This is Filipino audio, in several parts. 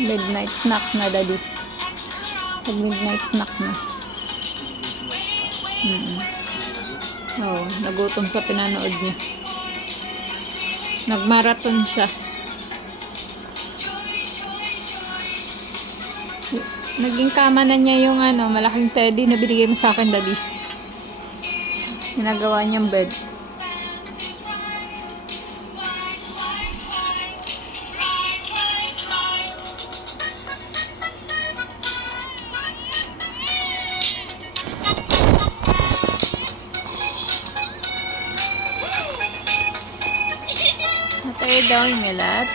Midnight snack na, daddy. Midnight snack na. Oh, nagutom sa pinanood niya. Nagmarathon siya. Naging kama na niya yung malaking teddy na binigay mo sa akin, daddy. Ginagawa niyang bed. What are you doing, Milats?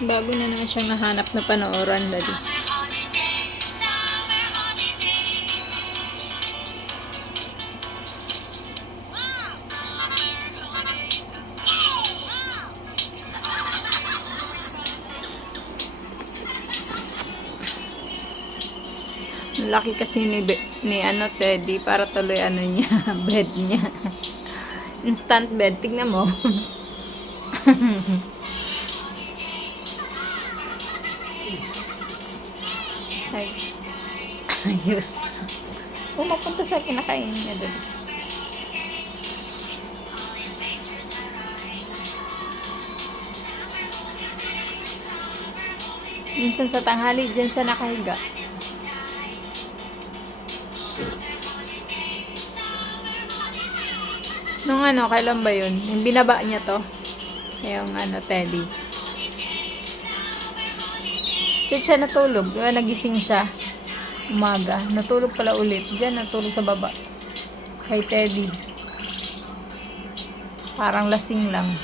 Bago na naman siyang nahanap na panooran, daddy. Laki kasi ni Teddy para tuloy niya, bed niya. Instant bed, tignan mo. Ayos. Mapunta sa kinakain niya doon. Minsan sa tanghali, dyan siya nakahiga. Nung kailan ba yun? Yung binaba niya to. Yung Teddy. Diyan siya natulog. Nagising siya. Umaga. Natulog pala ulit. Diyan natulog sa baba. Kay Teddy. Parang lasing lang.